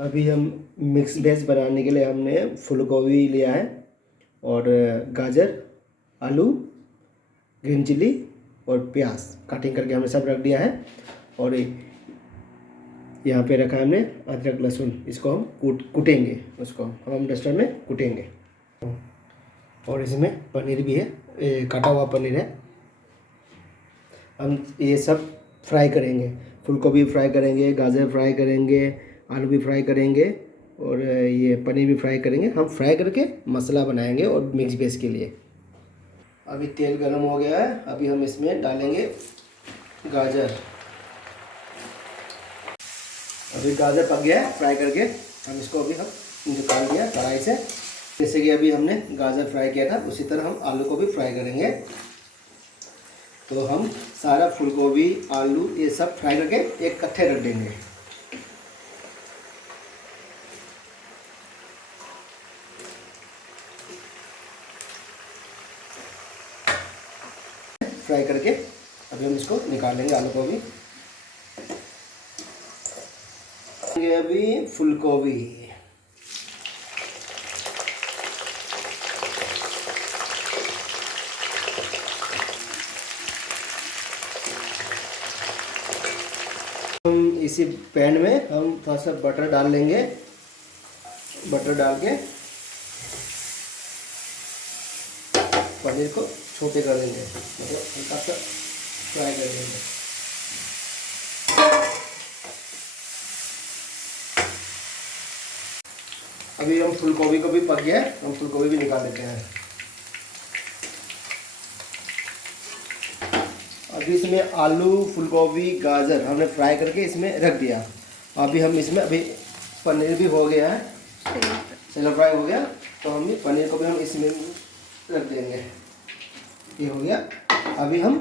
अभी हम mix veg बनाने के लिए हमने फूल गोभी लिया है और गाजर, आलू, ग्रीन चिली और प्याज कटिंग करके हमने सब रख दिया है। और यहाँ पे रखा है हमने अदरक लहसुन, इसको हम कूटेंगे, उसको हम डस्टर में कूटेंगे। और इसमें पनीर भी है, कटा हुआ पनीर है। हम ये सब फ्राई करेंगे, फूल गोभी फ्राई करेंगे, गाजर फ्राई करेंगे, आलू भी फ्राई करेंगे और ये पनीर भी फ्राई करेंगे। हम फ्राई करके मसाला बनाएंगे और मिक्स वेज के लिए। अभी तेल गर्म हो गया है, अभी हम इसमें डालेंगे गाजर। अभी गाजर पक गया है फ्राई करके, हम इसको अभी हम निकाल दिया कढ़ाई से। जैसे कि अभी हमने गाजर फ्राई किया था उसी तरह हम आलू को भी फ्राई करेंगे। तो हम सारा फूल गोभी, आलू ये सब फ्राई करके एक कट्ठे रख देंगे। फ्राई करके अभी हम इसको निकाल लेंगे, आलू को भी। अभी फूल गोभी, हम इसी पैन में हम थोड़ा सा बटर डाल लेंगे। बटर डाल के पनीर को छोटे कर देंगे, मतलब हल्का सा फ्राई कर देंगे। अभी हम फूल गोभी को भी पक गया है, हम फूल गोभी भी निकाल लेते हैं। अभी इसमें आलू, फूल गोभी, गाजर हमने फ्राई करके इसमें रख दिया। अभी हम इसमें अभी पनीर भी हो गया है, चलो फ्राई हो गया, तो हम पनीर को भी हम इसमें रख देंगे। ये हो गया। अभी हम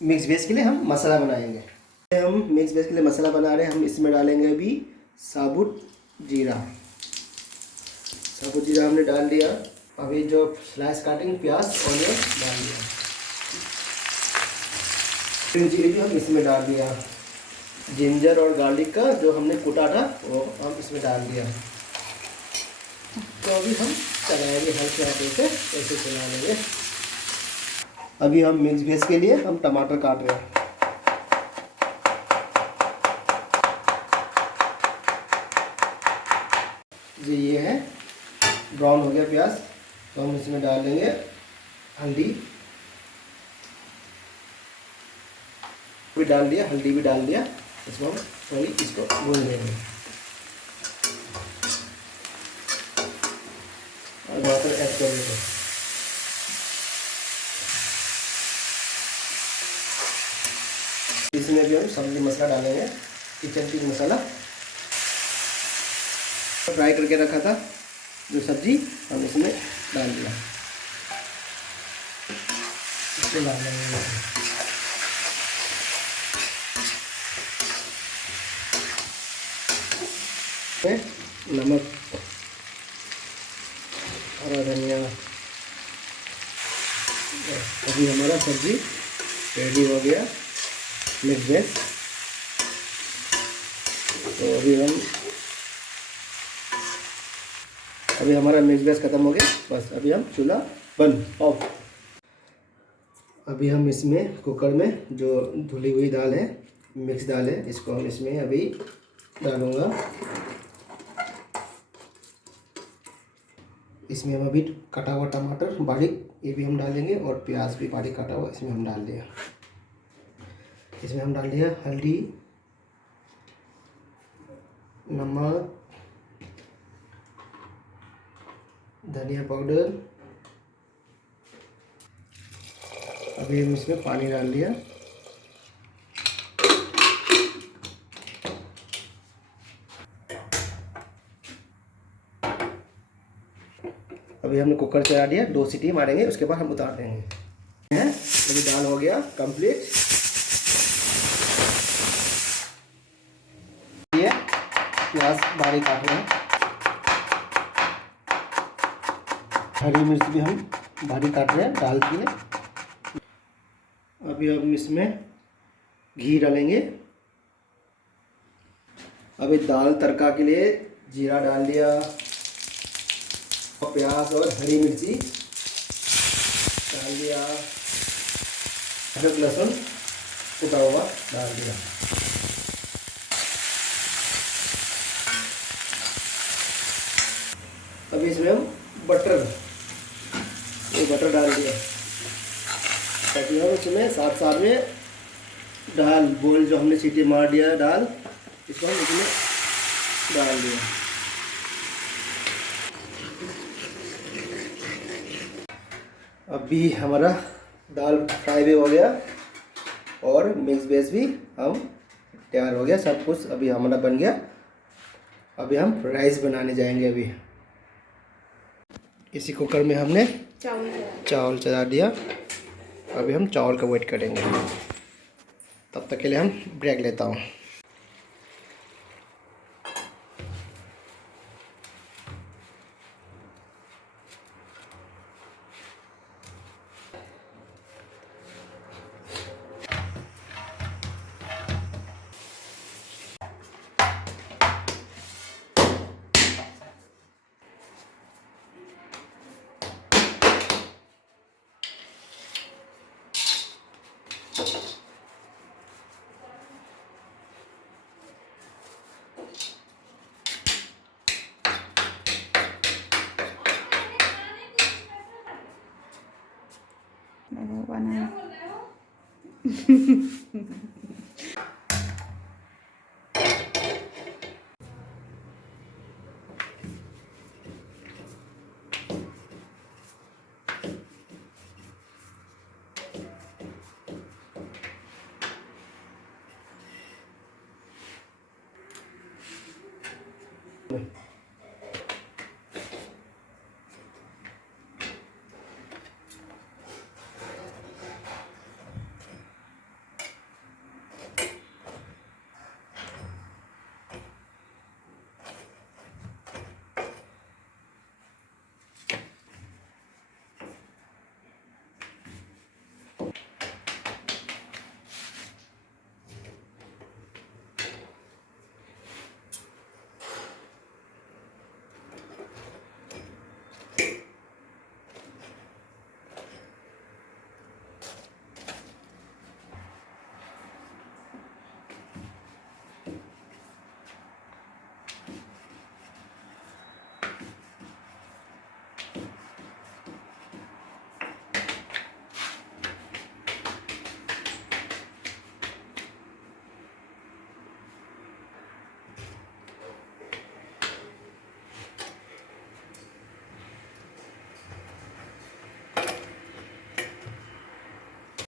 मिक्स वेज के लिए हम मसाला बनाएंगे। हम मिक्स वेज के लिए मसाला बना रहे हैं। हम इसमें डालेंगे अभी साबुत जीरा। साबुत जीरा हमने डाल दिया। अभी जो स्लाइस काटेंगे प्याज और ये डाल दिया। ग्रीन चिली भी हम इसमें डाल दिया। जिंजर और गार्लिक का जो हमने कूटा था वो हम इसमें डाल दिया। तो अभी हम चलाएंगे हल्के हाथों से, ऐसे चला लेंगे। अभी हम मिक्स वेज के लिए हम टमाटर काट रहे हैं। ये है, ब्राउन हो गया प्याज, तो हम इसमें डाल देंगे हल्दी भी डाल दिया, हल्दी भी डाल दिया। इसको हम थोड़ी इसको भून लेंगे और वाटर ऐड कर देंगे। इसमें भी हम सब्जी मसाला डालेंगे, किचन किंग मसाला। फ्राई करके रखा था जो सब्जी हम इसमें डाल दिया, इसको डाल देंगे। नमक, हरा धनिया। अभी हमारा सब्जी रेडी हो गया मिक्स वेज। तो अभी हमारा मिक्स वेज ख़त्म हो गया, बस अभी हम चूल्हा बंद ऑफ। अभी हम इसमें कुकर में जो धुली हुई दाल है, मिक्स दाल है, इसको हम इसमें अभी डालूँगा। इसमें हम अभी कटा हुआ टमाटर बारीक ये भी हम डालेंगे और प्याज भी बारीक कटा हुआ इसमें हम डाल दिया। इसमें हम डाल दिया हल्दी, नमक, धनिया पाउडर। अभी हम इसमें पानी डाल दिया। अभी हमने कुकर चला दिया, 2 सीटी मारेंगे, उसके बाद हम उतार देंगे। अभी दाल हो गया कंप्लीट। ये प्याज बारीक काट रहे हैं, हरी मिर्च भी हम बारीक काट रहे हैं, डाल दिए। अभी हम इसमें घी डालेंगे। अभी दाल तड़का के लिए जीरा डाल दिया और प्याज और हरी मिर्ची डाल दिया, अदरक लहसुन कुटा हुआ डाल दिया। अभी इसमें हम बटर डाल दिया ताकि हम इसमें साथ साथ में दाल बोल जो हमने सीटी मार दिया दाल, इसको हम इसमें डाल दिया। अभी हमारा दाल फ्राई भी हो गया और मिक्स वेज भी हम तैयार हो गया, सब कुछ अभी हमारा बन गया। अभी हम राइस बनाने जाएंगे। अभी इसी कुकर में हमने चावल चढ़ा दिया। अभी हम चावल का वेट करेंगे, तब तक के लिए हम ब्रेक लेता हूँ। बनाया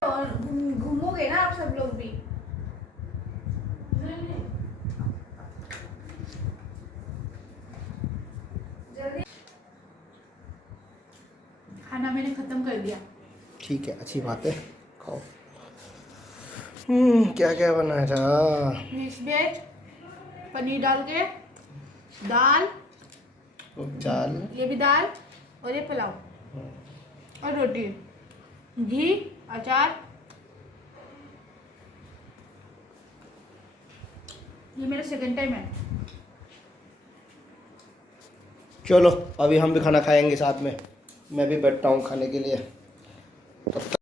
और घूमोगे ना आप सब लोग भी। जल्दी खाना मैंने खत्म कर दिया। ठीक है, अच्छी बात है, खाओ। क्या क्या बनाया था? मिक्स वेज, पनीर डाल के दाल, चाल, ये भी दाल और ये पुलाव और रोटी, घी, अचार। ये मेरा सेकंड टाइम है। चलो अभी हम भी खाना खाएंगे साथ में। मैं भी बैठता हूँ खाने के लिए। तब तक